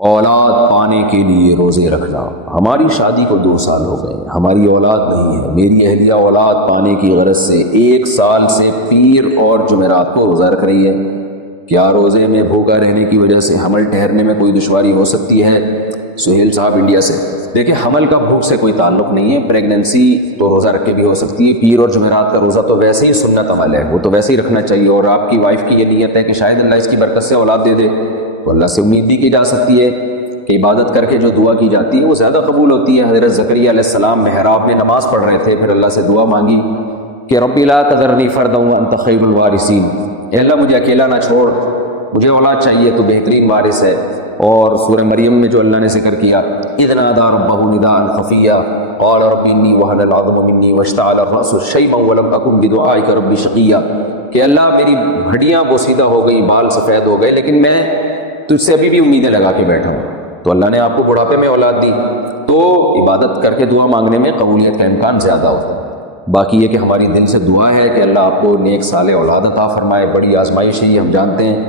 اولاد پانے کے لیے روزے رکھنا۔ ہماری شادی کو 2 سال ہو گئے، ہماری اولاد نہیں ہے۔ میری اہلیہ اولاد پانے کی غرض سے 1 سال سے پیر اور جمعرات کو روزہ رکھ رہی ہے۔ کیا روزے میں بھوکا رہنے کی وجہ سے حمل ٹھہرنے میں کوئی دشواری ہو سکتی ہے؟ سہیل صاحب انڈیا سے۔ دیکھیں، حمل کا بھوک سے کوئی تعلق نہیں ہے۔ پریگننسی تو روزہ رکھ کے بھی ہو سکتی ہے۔ پیر اور جمعرات کا روزہ تو ویسے ہی سنت عمل ہے، وہ تو ویسے ہی رکھنا چاہیے۔ اور آپ کی وائف کی یہ نیت ہے کہ شاید اللہ اس کی برکت سے اولاد دے دے، تو اللہ سے امید بھی کی جا سکتی ہے کہ عبادت کر کے جو دعا کی جاتی ہے وہ زیادہ قبول ہوتی ہے۔ حضرت زکریا علیہ السلام محراب میں نماز پڑھ رہے تھے، پھر اللہ سے دعا مانگی کہ رب لا تذرنی فردا وانت خیر الوارثین، اے اللہ مجھے اکیلا نہ چھوڑ، مجھے اولاد چاہیے، تو بہترین وارث ہے۔ اور سورہ مریم میں جو اللہ نے ذکر کیا، اذ نادى ربه نداء خفیا قال رب انی وهن العظم منی واشتعل الراس شیبا ولم اکن بدعائک رب شقیا، کہ اللہ میری ہڈیاں بوسیدہ ہو گئی، بال سفید ہو گئے، لیکن میں تجھ سے ابھی بھی امیدیں لگا کے بیٹھا ہوں۔ تو اللہ نے آپ کو بڑھاپے میں اولاد دی، تو عبادت کر کے دعا مانگنے میں قبولیت کا امکان زیادہ ہوتا ہے۔ باقی یہ کہ ہماری دل سے دعا ہے کہ اللہ آپ کو نیک صالح اولاد عطا فرمائے۔ بڑی آزمائش ہے یہ، ہم جانتے ہیں،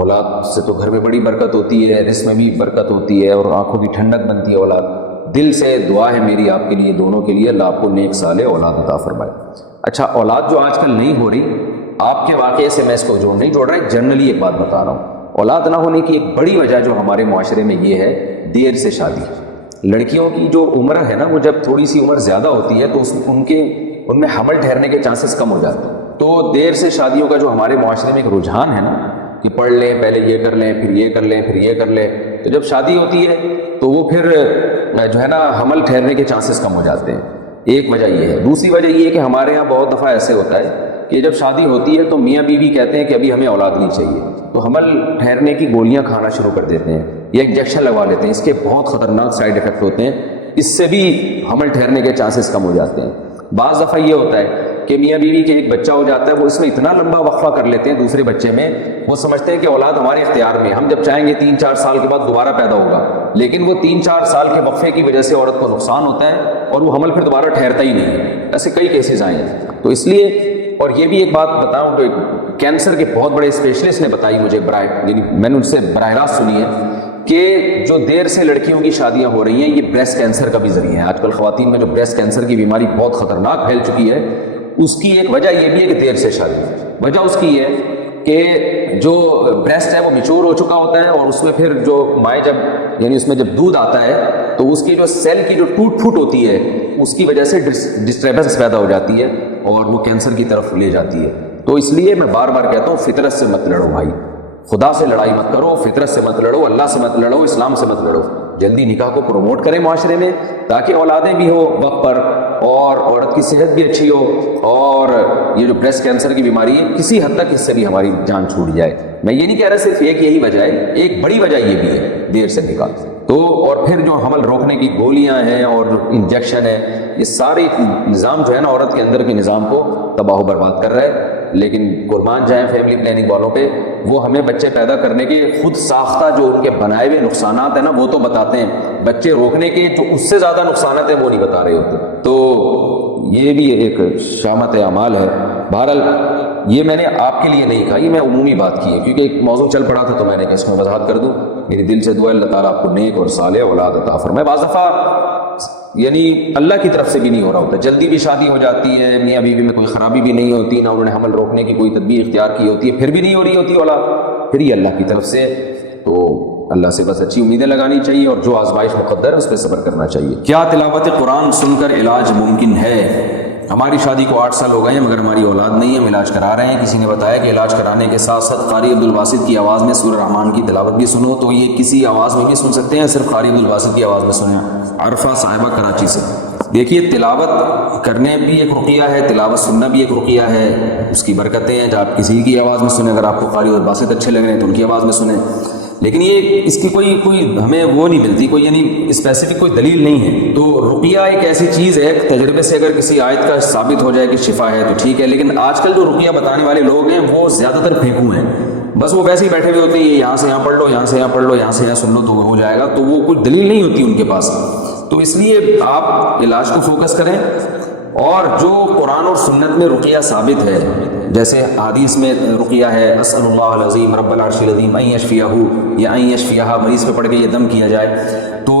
اولاد سے تو گھر میں بڑی برکت ہوتی ہے، رزق میں بھی برکت ہوتی ہے، اور آنکھوں کی ٹھنڈک بنتی ہے اولاد۔ دل سے دعا ہے میری آپ کے لیے، دونوں کے لیے، اللہ آپ کو نیک صالح اولاد عطا فرمائے۔ اچھا، اولاد جو آج کل نہیں ہو رہی، آپ کے واقعے سے میں اس کو نہیں جوڑ رہا، جنرلی ایک بات بتا رہا ہوں۔ اولاد نہ ہونے کی ایک بڑی وجہ جو ہمارے معاشرے میں یہ ہے، دیر سے شادی۔ لڑکیوں کی جو عمر ہے نا، وہ جب تھوڑی سی عمر زیادہ ہوتی ہے تو ان میں حمل ٹھہرنے کے چانسز کم ہو جاتے ہیں۔ تو دیر سے شادیوں کا جو ہمارے معاشرے میں ایک رجحان ہے نا، کہ پڑھ لیں، پہلے یہ کر لیں، پھر یہ کر لیں، پھر یہ کر لیں، تو جب شادی ہوتی ہے تو وہ پھر جو ہے نا حمل ٹھہرنے کے چانسز کم ہو جاتے ہیں۔ ایک وجہ یہ ہے۔ دوسری وجہ یہ ہے کہ ہمارے ہاں بہت دفعہ ایسے ہوتا ہے کہ جب شادی ہوتی ہے تو میاں بیوی کہتے ہیں کہ ابھی ہمیں اولاد نہیں چاہیے، تو حمل ٹھہرنے کی گولیاں کھانا شروع کر دیتے ہیں یا انجیکشن لگوا لیتے ہیں۔ اس کے بہت خطرناک سائیڈ ایفیکٹ ہوتے ہیں، اس سے بھی حمل ٹھہرنے کے چانسز کم ہو جاتے ہیں۔ بعض دفعہ یہ ہوتا ہے کہ میاں بیوی کے ایک بچہ ہو جاتا ہے، وہ اس میں اتنا لمبا وقفہ کر لیتے ہیں دوسرے بچے میں، وہ سمجھتے ہیں کہ اولاد ہمارے اختیار میں، ہم جب چاہیں گے 3-4 سال کے بعد دوبارہ پیدا ہوگا، لیکن وہ 3-4 سال کے وقفے کی وجہ سے عورت کو نقصان ہوتا ہے اور وہ حمل پھر دوبارہ ٹھہرتا ہی نہیں۔ ایسے کئی کیسز آئے ہیں۔ تو اس لیے، اور یہ بھی ایک بات بتاؤں تو کینسر کے بہت بڑے اسپیشلسٹ نے بتائی مجھے، یعنی میں نے ان سے براہ راست سنی ہے کہ جو دیر سے لڑکیوں کی شادیاں ہو رہی ہیں، یہ بریسٹ کینسر کا بھی ذریعہ ہے۔ آج کل خواتین میں جو بریسٹ کینسر کی بیماری بہت خطرناک پھیل چکی ہے، اس کی ایک وجہ یہ بھی ہے کہ دیر سے شادی۔ وجہ اس کی یہ ہے کہ جو بریسٹ ہے وہ میچور ہو چکا ہوتا ہے، اور اس میں پھر جو مائع یعنی اس میں جب دودھ آتا ہے تو اس کی جو سیل کی جو ٹوٹ پھوٹ ہوتی ہے، اس کی وجہ سے ڈسٹربنس پیدا ہو جاتی ہے اور وہ کینسر کی طرف لے جاتی ہے۔ تو اس لیے میں بار بار کہتا ہوں، فطرت سے مت لڑو بھائی، خدا سے لڑائی مت کرو، فطرت سے مت لڑو، اللہ سے مت لڑو، اسلام سے مت لڑو۔ جلدی نکاح کو پروموٹ کریں معاشرے میں، تاکہ اولادیں بھی ہو وقت پر، اور عورت کی صحت بھی اچھی ہو، اور یہ جو بریسٹ کینسر کی بیماری ہے کسی حد تک اس سے بھی ہماری جان چھوٹ جائے۔ میں یہ نہیں کہہ رہا صرف ایک یہی وجہ ہے، ایک بڑی وجہ یہ بھی ہے دیر سے نکاح۔ تو اور پھر جو حمل روکنے کی گولیاں ہیں اور انجیکشن ہے، یہ سارے نظام جو ہے نا عورت کے اندر کے نظام کو تباہ و برباد کر رہا ہے۔ لیکن قربان جائیں فیملی پلاننگ والوں پہ، وہ ہمیں بچے پیدا کرنے کے خود ساختہ جو ان کے بنائے ہوئے نقصانات ہیں نا، وہ تو بتاتے ہیں، بچے روکنے کے جو اس سے زیادہ نقصانات ہیں وہ نہیں بتا رہے ہوتے۔ تو یہ بھی ایک شامت اعمال ہے۔ بہرحال یہ میں نے آپ کے لیے نہیں کہا، یہ میں عمومی بات کی ہے، کیونکہ ایک موضوع چل پڑا تھا تو میں نے کہ اس میں وضاحت کر دوں۔ میری دل سے دعا ہے اللہ تعالیٰ آپ کو نیک اور صالح اولاد عطا فرمائے۔ بعض دفعہ یعنی اللہ کی طرف سے بھی نہیں ہو رہا ہوتا، جلدی بھی شادی ہو جاتی ہے، میاں بیوی میں کوئی خرابی بھی نہیں ہوتی، نہ انہوں نے حمل روکنے کی کوئی تدبیر اختیار کی ہوتی ہے، پھر بھی نہیں ہو رہی ہوتی اولاد، پھر یہ اللہ کی طرف سے۔ تو اللہ سے بس اچھی امیدیں لگانی چاہیے، اور جو آزمائش مقدر ہے اس پہ صبر کرنا چاہیے۔ کیا تلاوت قرآن سن کر علاج ممکن ہے؟ ہماری شادی کو 8 سال ہو گئے ہیں مگر ہماری اولاد نہیں ہے، ہم علاج کرا رہے ہیں۔ کسی نے بتایا کہ علاج کرانے کے ساتھ ساتھ قاری عبدالباسط کی آواز میں سورہ رحمان کی تلاوت بھی سنو، تو یہ کسی آواز میں بھی سن سکتے ہیں، صرف قاری عبدالباسط کی آواز میں سنیں؟ عرفہ صاحبہ کراچی سے۔ دیکھیے، تلاوت کرنے بھی ایک رقیہ ہے، تلاوت سننا بھی ایک رقیہ ہے، اس کی برکتیں ہیں۔ جب آپ کسی کی آواز میں سنیں، اگر آپ کو قاری عبدالباسط اچھے لگ رہے ہیں تو ان کی آواز میں سنیں، لیکن یہ اس کی کوئی ہمیں وہ نہیں ملتی، کوئی یعنی اسپیسیفک کوئی دلیل نہیں ہے۔ تو رقیہ ایک ایسی چیز ہے، تجربے سے اگر کسی آیت کا ثابت ہو جائے کہ شفا ہے تو ٹھیک ہے، لیکن آج کل جو رقیہ بتانے والے لوگ ہیں وہ زیادہ تر پھینکو ہیں، بس وہ ویسے ہی بیٹھے ہوئے ہوتے ہیں، یہاں سے یہاں پڑھ لو، یہاں سے یہاں پڑھ لو، یہاں سے یہاں سن لو تو وہ ہو جائے گا، تو وہ کوئی دلیل نہیں ہوتی ان کے پاس۔ تو اس لیے آپ علاج کو فوکس کریں، اور جو قرآن اور سنت میں رقیہ ثابت ہے جیسے حدیث میں رقیہ ہے اسأل اللہ العظیم رب العرش العظیم ان یشفیہ یا ان یشفیہ، مریض پہ پڑھ کے یہ دم کیا جائے۔ تو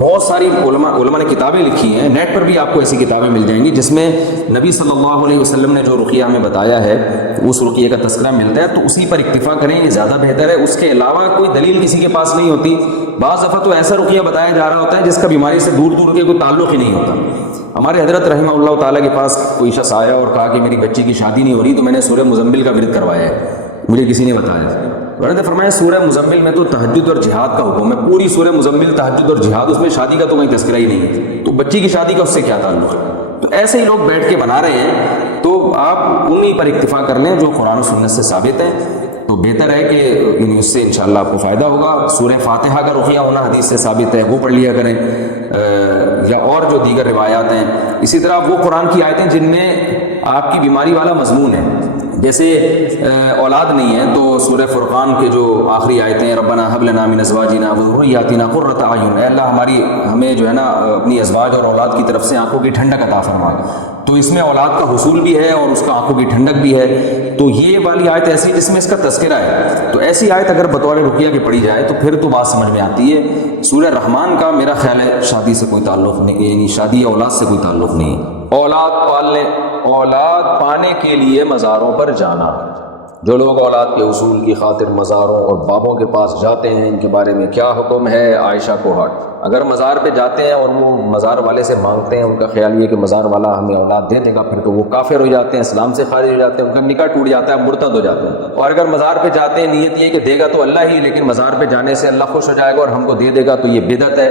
بہت ساری علماء نے کتابیں لکھی ہیں، نیٹ پر بھی آپ کو ایسی کتابیں مل جائیں گی جس میں نبی صلی اللہ علیہ وسلم نے جو رقیہ ہمیں بتایا ہے اس رقیہ کا تذکرہ ملتا ہے، تو اسی پر اکتفا کریں، یہ زیادہ بہتر ہے۔ اس کے علاوہ کوئی دلیل کسی کے پاس نہیں ہوتی۔ بعض دفعہ تو ایسا رقیہ بتایا جا رہا ہوتا ہے جس کا بیماری سے دور دور کے کوئی تعلق ہی نہیں ہوتا۔ ہمارے حضرت رحمہ اللہ تعالیٰ کے پاس کوئی شخص آیا اور کہا کہ میری بچی کی شادی نہیں ہو رہی، تو میں نے سورہ مزمل کا ورد کروایا ہے، مجھے کسی نے بتایا۔ انہوں نے فرمایا سورہ مزمل میں تو تہجد اور جہاد کا حکم ہے، پوری سورہ مزمل تہجد اور جہاد، اس میں شادی کا تو کوئی تذکرہ ہی نہیں ہے، تو بچی کی شادی کا اس سے کیا تعلق ہے؟ تو ایسے ہی لوگ بیٹھ کے بنا رہے ہیں، تو آپ انہی پر اکتفا کر لیں جو قرآن و سنت سے ثابت ہیں، تو بہتر ہے کہ اس سے انشاءاللہ آپ کو فائدہ ہوگا۔ سورہ فاتحہ کا رقیہ ہونا حدیث سے ثابت ہے، وہ پڑھ لیا کریں، یا اور جو دیگر روایات ہیں۔ اسی طرح وہ قرآن کی آیتیں جن میں آپ کی بیماری والا مضمون ہے، جیسے اولاد نہیں ہے تو سورہ فرقان کے جو آخری آیتیں ہیں ربنا ھب لنا من ازواجنا وذرياتنا قرۃ اعین، اے اللہ ہمیں جو ہے نا اپنی ازواج اور اولاد کی طرف سے آنکھوں کی ٹھنڈک عطا فرما، تو اس میں اولاد کا حصول بھی ہے اور اس کا آنکھوں کی ٹھنڈک بھی ہے۔ تو یہ والی آیت ایسی جس میں اس کا تذکرہ ہے، تو ایسی آیت اگر بطور رقیہ کی پڑھی جائے تو پھر تو بات سمجھ میں آتی ہے۔ سورہ رحمان کا میرا خیال ہے شادی سے کوئی تعلق نہیں، یعنی شادی اولاد سے کوئی تعلق نہیں ہے۔ اولاد پانے کے لیے مزاروں پر جانا، جو لوگ اولاد کے حصول کی خاطر مزاروں اور بابوں کے پاس جاتے ہیں، ان کے بارے میں کیا حکم ہے؟ عائشہ کو ہٹ، اگر مزار پہ جاتے ہیں اور وہ مزار والے سے مانگتے ہیں، ان کا خیال یہ کہ مزار والا ہمیں اولاد دے دے گا، پھر تو وہ کافر ہو جاتے ہیں، اسلام سے خارج ہو جاتے ہیں، ان کا نکاح ٹوٹ جاتا ہے، مرتد ہو جاتے ہیں۔ اور اگر مزار پہ جاتے ہیں نیت یہ کہ دے گا تو اللہ ہی، لیکن مزار پہ جانے سے اللہ خوش ہو جائے گا اور ہم کو دے دے گا، تو یہ بدعت ہے۔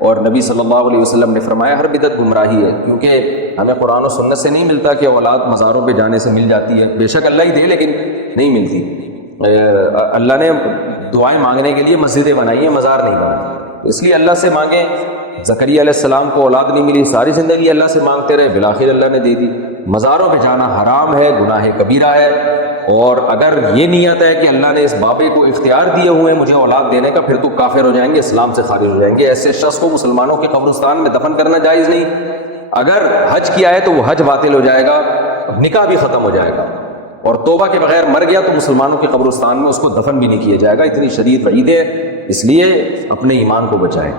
اور نبی صلی اللہ علیہ وسلم نے فرمایا ہر بدعت گمراہی ہے، کیونکہ ہمیں قرآن و سنت سے نہیں ملتا کہ اولاد مزاروں پہ جانے سے مل جاتی ہے، بے شک اللہ ہی دے لیکن نہیں ملتی۔ اللہ نے دعائیں مانگنے کے لیے مسجدیں بنائی ہیں، مزار نہیں بنائے، اس لیے اللہ سے مانگیں۔ زکریا علیہ السلام کو اولاد نہیں ملی، ساری زندگی اللہ سے مانگتے رہے، بالآخر اللہ نے دے دی۔ مزاروں پہ جانا حرام ہے، گناہ کبیرہ ہے، اور اگر یہ نیت ہے کہ اللہ نے اس بابے کو اختیار دیے ہوئے مجھے اولاد دینے کا، پھر تو کافر ہو جائیں گے، اسلام سے خارج ہو جائیں گے۔ ایسے شخص کو مسلمانوں کے قبرستان میں دفن کرنا جائز نہیں۔ اگر حج کیا ہے تو وہ حج باطل ہو جائے گا، نکاح بھی ختم ہو جائے گا، اور توبہ کے بغیر مر گیا تو مسلمانوں کے قبرستان میں اس کو دفن بھی نہیں کیا جائے گا۔ اتنی شدید وعید ہے، اس لیے اپنے ایمان کو بچائیں۔